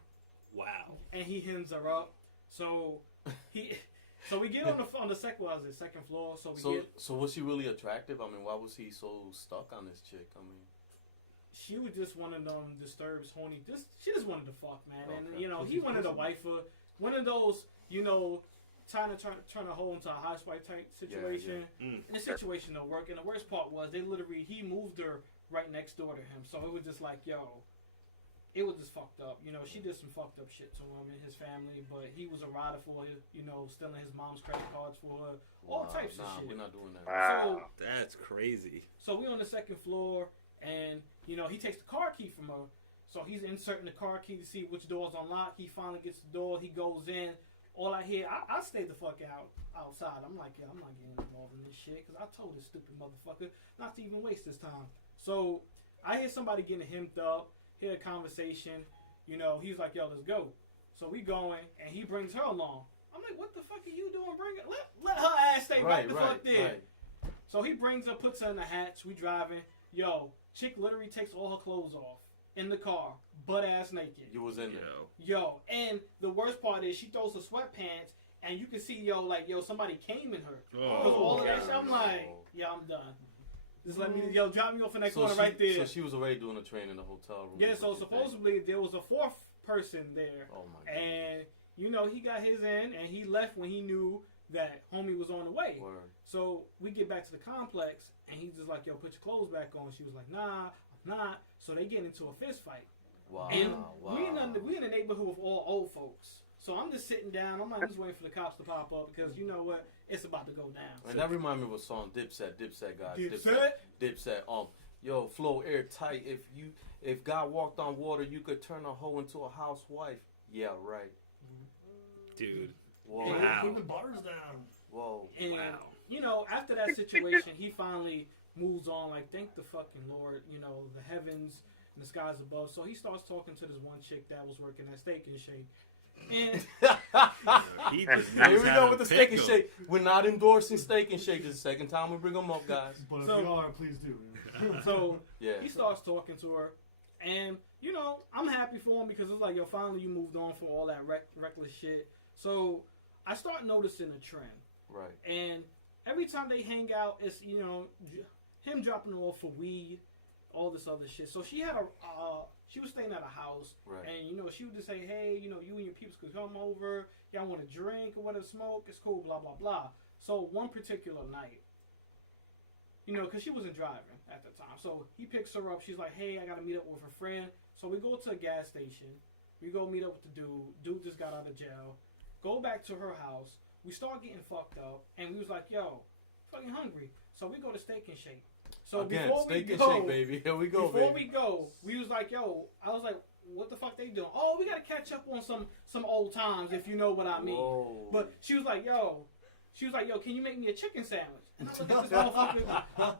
Wow. And he hems her up. So we get on the second floor. So was she really attractive? I mean, why was he so stuck on this chick? I mean, she was just one of them disturbed, horny. She just wanted to fuck, man. Okay. And he wanted a wife for one of those, trying to turn a hole into a housewife type situation. Yeah. And the situation don't work. And the worst part was he moved her right next door to him. So it was just like, yo, it was just fucked up. She did some fucked up shit to him and his family, but he was a rider for her, stealing his mom's credit cards for her, all types of shit. We're not doing that. So That's crazy. So we on the second floor, and he takes the car key from her. So he's inserting the car key to see which door's unlocked. He finally gets the door. He goes in. All I hear, I stayed the fuck outside. I'm like, yeah, I'm not getting involved in this shit because I told this stupid motherfucker not to even waste his time. So I hear somebody getting hemmed up, hear a conversation. He's like, yo, let's go. So we going, and he brings her along. I'm like, what the fuck are you doing? Let her ass stay right the fuck there. Right. So he brings her, puts her in the hatch. We driving. Yo, chick literally takes all her clothes off in the car, butt ass naked. You was in there. Yo, and the worst part is she throws her sweatpants, and you can see, somebody came in her. Because all of that shit, I'm like, yeah, I'm done. Just let me, drop me off in that corner right there. So she was already doing a train in the hotel room. Yeah, so supposedly there was a fourth person there. Oh my God. And, he got his in, and he left when he knew that homie was on the way. Word. So we get back to the complex, and he's just like, yo, put your clothes back on. She was like, nah, I'm not. So they get into a fist fight. Wow. And we in the neighborhood with all old folks. So I'm just sitting down. I'm just waiting for the cops to pop up because you know what? It's about to go down. And that reminds me of a song, Dipset, guys. Dipset? Yo, flow airtight. If God walked on water, you could turn a hoe into a housewife. Yeah, right. Dude. Whoa. Wow. Put the bars down. Whoa. And, wow. After that situation, he finally moves on. Like, thank the fucking Lord, the heavens and the skies above. So he starts talking to this one chick that was working at Steak and Shake. And he just here we go with the Steak and Shake. We're not endorsing Steak and Shake. This is the second time we bring them up, guys. But if you are, please do. So yeah. He starts talking to her, and I'm happy for him because it's like, yo, finally you moved on from all that reckless shit. So I start noticing a trend. Right. And every time they hang out, it's him dropping her off for weed, all this other shit. So she had she was staying at a house, right. And she would just say, hey, you and your peeps could come over. Y'all want to drink or whatever, smoke? It's cool, blah blah blah. So one particular night, because she wasn't driving at the time, so he picks her up. She's like, hey, I gotta meet up with a friend. So we go to a gas station. We go meet up with the dude. Dude just got out of jail. Go back to her house. We start getting fucked up, and we was like, yo, fucking hungry. So we go to Steak and Shake. So again, before Steak we and go, Shake, baby. Here we go, before baby. we go, we was like, yo, I was like, what the fuck they doing? Oh, we gotta catch up on some old times, if you know what I mean. Whoa. But she was like, yo, She was like, yo, can you make me a chicken sandwich? And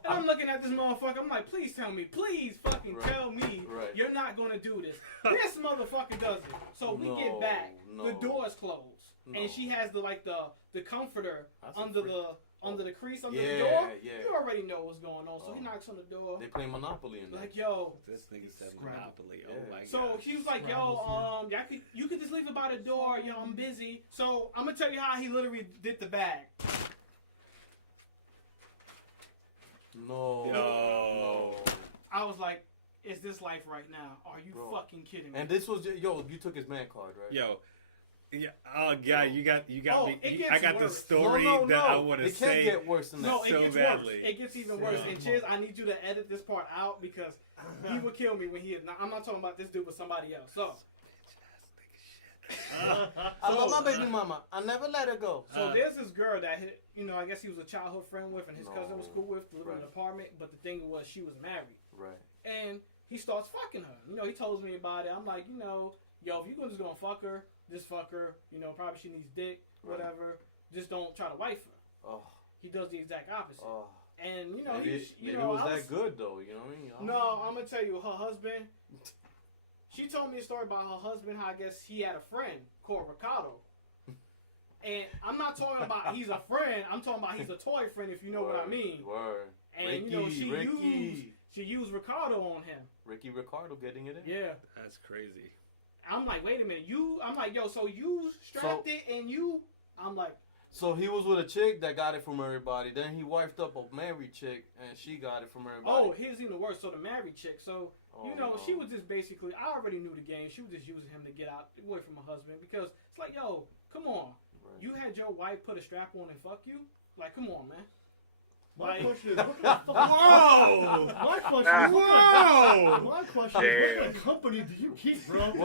I'm looking at this motherfucker. I'm like, please tell me. Please fucking tell me you're not going to do this. This motherfucker does it. So we get back. The door is closed. And she has the comforter under the crease under the door. Yeah. You already know what's going on. So he knocks on the door. They play Monopoly in there. Like, yo. This nigga said Monopoly. Oh my god. So he was like, yo, you could just leave it by the door. Yo, I'm busy. So I'm going to tell you how he literally did the bag. No. I was like, is this life right now? Are you fucking kidding me? And this was, you took his man card, right? Yo. Yeah. Oh god, you got me. I got worse. the story that I want to say. It can't get worse than that. No, it so gets badly. worse. It gets even worse. And Chiz, I need you to edit this part out because he would kill me when he is. Now, I'm not talking about this dude, but somebody else. So. I love my baby mama. I never let her go. So there's this girl that I guess he was a childhood friend with, and his cousin was cool with, lived in an apartment. But the thing was, she was married. Right. And he starts fucking her. He tells me about it. I'm like, yo, if you're just gonna fuck her, just fuck her. Probably she needs dick, whatever. Just don't try to wife her. Oh. He does the exact opposite. Oh. And maybe it was that good though. You know what I mean? No, I'm gonna tell you, her husband. She told me a story about her husband, how I guess he had a friend called Ricardo. And I'm not talking about he's a friend. I'm talking about he's a toy friend, if you know what I mean. Word. And, she used Ricardo on him. Ricky Ricardo getting it in? Yeah. That's crazy. I'm like, wait a minute. I'm like, yo, so you strapped it and I'm like. So he was with a chick that got it from everybody. Then he wifed up a married chick and she got it from everybody. Oh, here's even worse. So the married chick. So, she was just basically, I already knew the game. She was just using him to get away from her husband. Because it's like, yo, come on. Right. You had your wife put a strap on and fuck you? Like, come on, man. My question is, what kind of My question is, what kind of company do you keep, bro? Hang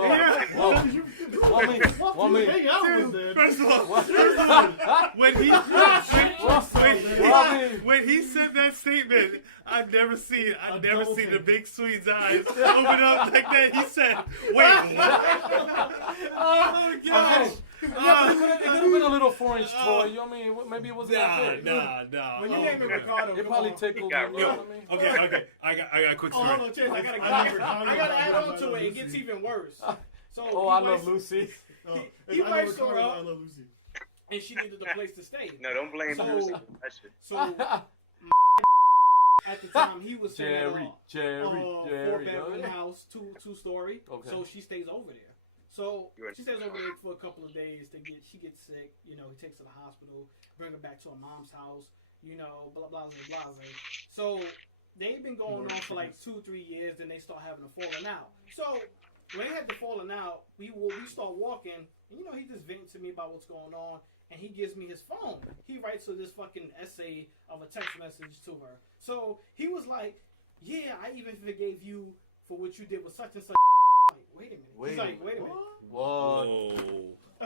out with them. First of all, when he said that statement, I've never seen the big Swede's eyes open up like that. He said, "Wait, what?" Oh gosh. Yeah, it could have been a little 4-inch toy. You know what I mean? Maybe it was Nah. When you name it Ricardo, it probably tickled. Okay. I got a quick story. Hold on, Chase. I gotta add on to it. It gets even worse. So I love Lucy. He wipes her up, and she needed a place to stay. No, don't blame Lucy. So at the time, he was Jerry. 4-bedroom house, two-story. Okay. So she stays over there. So she stays over there for a couple of days. She gets sick. He takes her to the hospital, bring her back to her mom's house. Blah blah blah. So they've been going on for like 2-3 years. Then they start having a falling out. So when they had the falling out, we start walking, and he just venting to me about what's going on. And he gives me his phone. He writes her this fucking essay of a text message to her. So he was like, yeah, I even forgave you for what you did with such and such. Like, wait a minute. He's like, wait a minute. Whoa.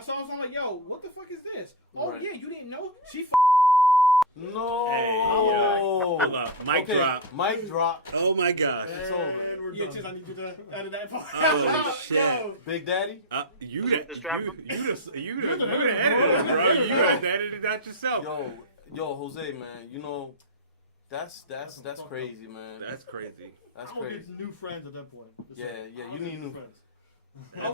So I was like, yo, what the fuck is this? Oh, yeah, you didn't know? She No. Hey, mic drop. Mic drop. Oh my gosh. It's over. Yeah, just I need you to edit that part. Oh shit. Big Daddy? You the editor, bro. You got to edit it out yourself. Yo, Jose, man. That's crazy, man. That's crazy. That's I'll crazy. get new friends at that point. Yeah, you need new friends.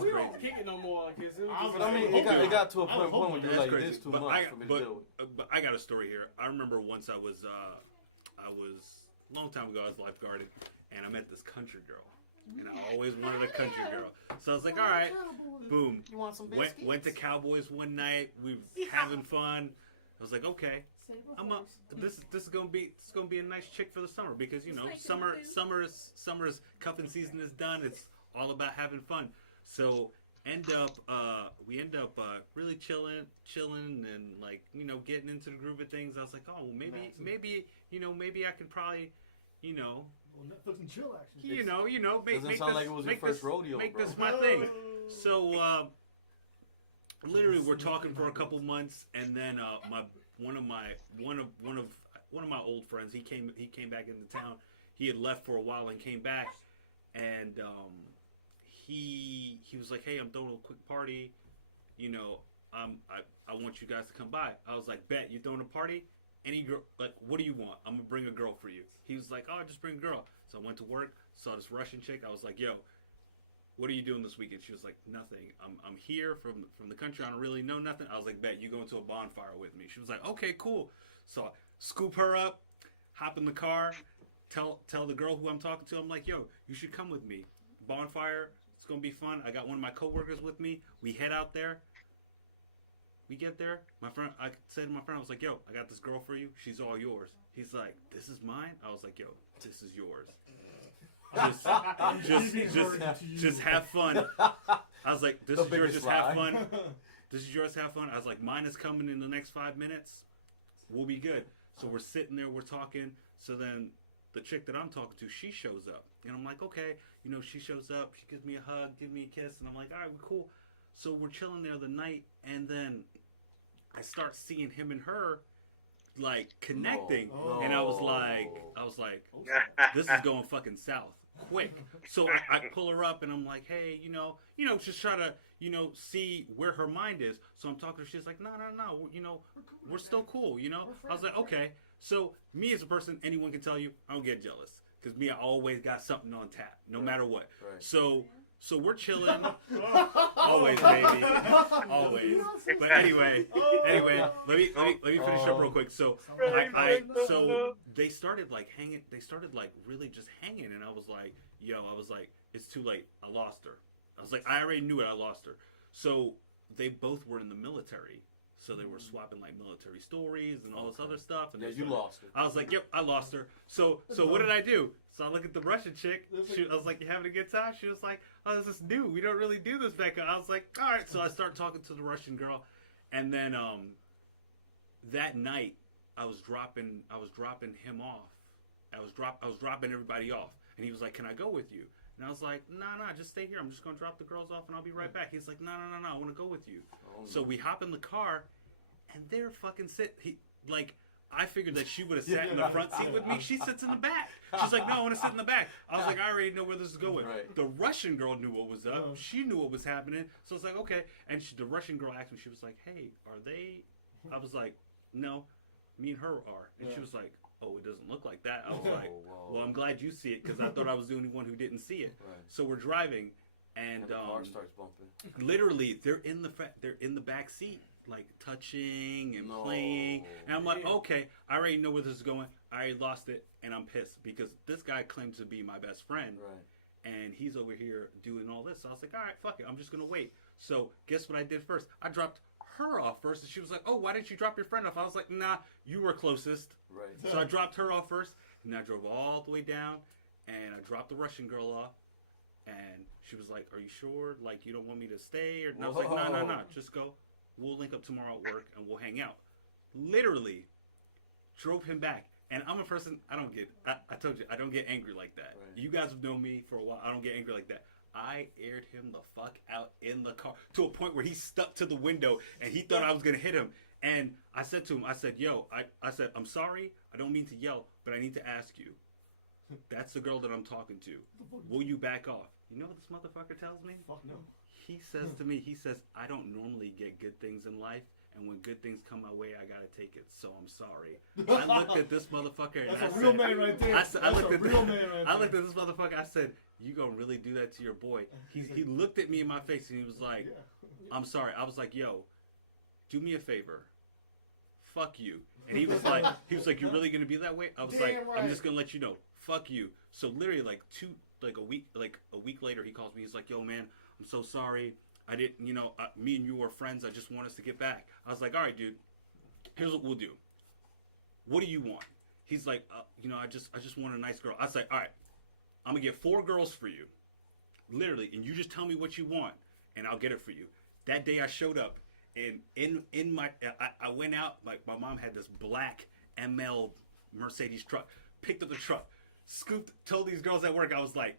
We don't kick it no more. It got to a point where you're like, this too much for me to deal with. But I got a story here. I remember once I was a long time ago, I was lifeguarding, and I met this country girl. And I always wanted a country girl. So I was like, all right, boom. You want some biscuits? Went to Cowboys one night. We were having fun. I was like, okay, I'm up. This is gonna be a nice chick for the summer because summer's cuffing season is done. It's all about having fun. So we end up really chilling and like getting into the groove of things. I was like, oh well, maybe I could probably Netflix and chill action. Doesn't sound like it was your first rodeo. Make this my thing. So literally, we're talking for a couple months, and then one of my old friends, he came back into town. He had left for a while and came back, and he was like, hey, I'm throwing a quick party. I want you guys to come by. I was like, bet, you throwing a party? Any girl, like, what do you want? I'm gonna bring a girl for you. He was like, oh, just bring a girl. So I went to work, saw this Russian chick. I was like, yo, what are you doing this weekend? She was like, nothing. I'm here from the country. I don't really know nothing. I was like, bet, you going to a bonfire with me. She was like, okay, cool. So I scoop her up, hop in the car, tell the girl who I'm talking to, I'm like, yo, you should come with me. Bonfire, it's gonna be fun. I got one of my coworkers with me. We head out there. We get there. I said to my friend, I was like, yo, I got this girl for you. She's all yours. He's like, this is mine? I was like, yo, this is yours. Just have fun. I was like, this is yours, just have fun. This is yours, have fun. I was like, mine is coming in the next 5 minutes. We'll be good. So we're sitting there, we're talking. So then the chick that I'm talking to, she shows up. And I'm like, okay. You know, she shows up. She gives me a hug, give me a kiss. And I'm like, all right, we're cool. So we're chilling there the night. And then I start seeing him and her, like, connecting. And I was like, this is going fucking south quick. So I pull her up and I'm like, hey, you know, just try to, see where her mind is. So I'm talking to her. She's like, no, we're still cool, I was like, okay. So me as a person, anyone can tell you, I don't get jealous. Because me, I always got something on tap, no matter what. Right. So we're chilling. Always, baby. Always. But anyway, let me finish up real quick. So so they started like hanging. They started like really just hanging, and I was like, it's too late. I lost her. I was like, I already knew it. I lost her. So they both were in the military. So they were swapping like military stories and all this other stuff. And you lost her. I was like, yep, I lost her. So what did I do? So I look at the Russian chick. I was like, you having a good time? She was like, oh, this is new. We don't really do this back home. I was like, all right. So I start talking to the Russian girl. And then that night, I was dropping him off. I was dropping everybody off. And he was like, can I go with you? And I was like, nah, just stay here. I'm just going to drop the girls off and I'll be right back. He's like, no, I want to go with you. So we hop in the car and they're fucking I figured that she would have sat in the front seat with me. She sits in the back. She's like, no, I want to sit in the back. I was like, I already know where this is going. Right. The Russian girl knew what was up. She knew what was happening. So I was like, okay. And the Russian girl asked me, she was like, hey, are they? I was like, no, me and her are. And she was like, oh, it doesn't look like that. I was like, well, I'm glad you see it because I thought I was the only one who didn't see it. Right. So we're driving, and the car starts bumping. Literally, they're in the back seat, like touching and playing. And I'm like, okay, I already know where this is going. I already lost it, and I'm pissed because this guy claims to be my best friend, and he's over here doing all this. So I was like, all right, fuck it, I'm just gonna wait. So guess what I did first? I dropped her off first, and she was like, oh, why didn't you drop your friend off? I was like, nah, you were closest. Right. So I dropped her off first, and I drove all the way down, and I dropped the Russian girl off, and she was like, are you sure? Like, you don't want me to stay? And I was like, no, just go. We'll link up tomorrow at work, and we'll hang out. Literally drove him back. And I'm a person, I told you, I don't get angry like that. Right. You guys have known me for a while. I don't get angry like that. I aired him the fuck out in the car to a point where he stuck to the window and he thought I was going to hit him. And I said to him, I said, yo, I said, I'm sorry. I don't mean to yell, but I need to ask you. That's the girl that I'm talking to. Will you back off? You know what this motherfucker tells me? Fuck no. He says to me, I don't normally get good things in life. And when good things come my way, I gotta take it. So I'm sorry. I looked at this motherfucker and I said, man right there. I looked at this motherfucker. I said, you gonna really do that to your boy? He looked at me in my face and he was like, I'm sorry. I was like, yo, do me a favor. Fuck you. And he was like, you really gonna be that way? I was like, I'm just gonna let you know. Fuck you. So literally a week later, he calls me. He's like, yo, man, I'm so sorry. I didn't, me and you were friends. I just want us to get back. I was like, all right, dude, here's what we'll do. What do you want? He's like, I just want a nice girl. I was like, all right, I'm going to get 4 girls for you. Literally. And you just tell me what you want and I'll get it for you. That day I showed up and I went out, like my mom had this black ML Mercedes truck, picked up the truck, scooped, told these girls at work, I was like,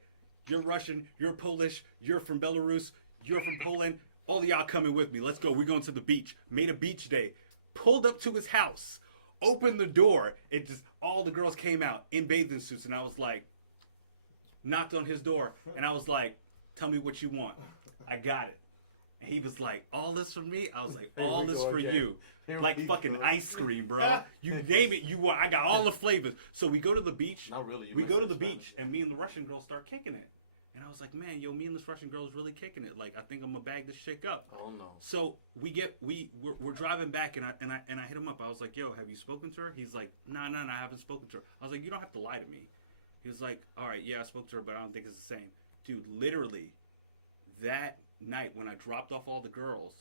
you're Russian, you're Polish, you're from Belarus, you're from Poland, all of y'all coming with me. Let's go. We're going to the beach. Made a beach day. Pulled up to his house. Opened the door. It just, all the girls came out in bathing suits. And I was like, knocked on his door. And I was like, tell me what you want. I got it. And he was like, all this for me? I was like, Here all we this go for again. you. Here Like we fucking go. ice cream, bro. You name it, you want. I got all the flavors. So we go to the beach. Not really. We go to the beach, and me and the Russian girl start kicking it. And I was like, man, yo, me and this Russian girl is really kicking it. Like, I think I'm gonna bag this chick up. Oh no. So we're driving back, and I hit him up. I was like, yo, have you spoken to her? He's like, no, I haven't spoken to her. I was like, you don't have to lie to me. He was like, all right, yeah, I spoke to her, but I don't think it's the same. Dude, literally, that night when I dropped off all the girls,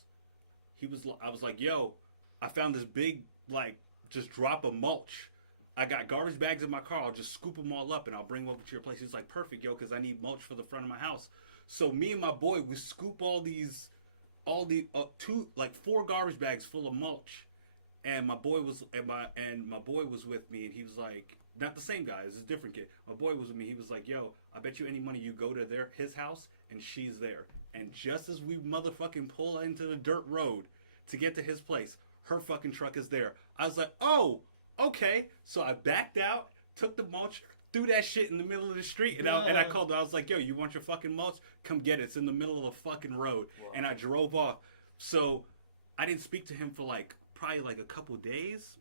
I was like, yo, I found this big, like, just drop of mulch. I got garbage bags in my car. I'll just scoop them all up and I'll bring them over to your place. He's like, perfect, yo, because I need mulch for the front of my house. So me and my boy, we scoop all the 4 garbage bags full of mulch. And my boy was with me, and he was like, not the same guy, it's a different kid. My boy was with me. He was like, yo, I bet you any money you go to his house and she's there. And just as we motherfucking pull into the dirt road to get to his place, her fucking truck is there. I was like, oh, okay. So I backed out, took the mulch, threw that shit in the middle of the street, and I called her. I was like, yo, you want your fucking mulch? Come get it. It's in the middle of the fucking road. Wow. And I drove off. So I didn't speak to him for probably a couple days.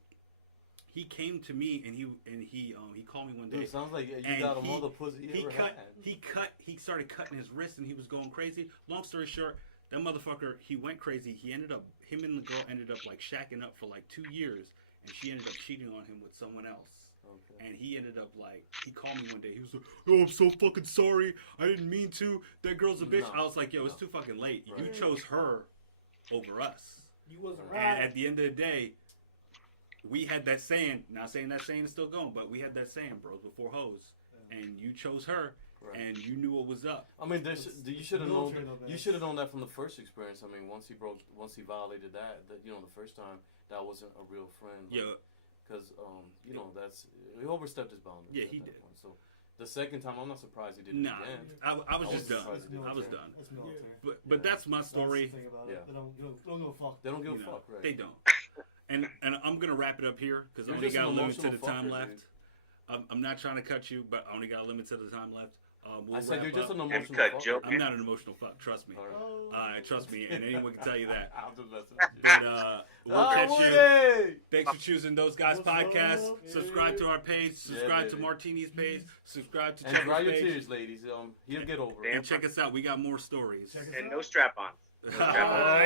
He came to me and he called me one day. Dude, sounds like you got a mother pussy you ever had. He started cutting his wrist and he was going crazy. Long story short, that motherfucker, he went crazy. Him and the girl ended up shacking up for 2 years, and she ended up cheating on him with someone else. Okay. And he ended up he called me one day. He was like, "Oh, I'm so fucking sorry. I didn't mean to. That girl's a bitch." No. I was like, "Yo, it's too fucking late. Right. You chose her over us. You wasn't right." And at the end of the day, we had that saying. Not saying that saying is still going, but we had that saying, bros before hoes. And you chose her, right. And you knew what was up. I mean, you should have known. You should have known that from the first experience. I mean, once he violated that, the first time, that wasn't a real friend. Yeah. Because he overstepped his boundaries. Yeah, he did. Point. So the second time, I'm not surprised he did it again. I was just done. I was done. But that's my story. That's the thing about it. They don't give a fuck. They don't give a fuck, right? They don't. And I'm gonna wrap it up here because I only got a limit to the time left. I'm not trying to cut you, but I only got a limit to the time left. I said you're just an emotional fuck. I'm not an emotional fuck. Trust me. Trust me, and anyone can tell you that. I'm just messing with you. But we'll catch you. Thanks for choosing Those Guys Podcast. Subscribe to our page. Subscribe to Martini's page. Subscribe to Checkers' page. And dry your tears, ladies. He'll get over it. And check us out. We got more stories. And no strap-ons. No strap-ons.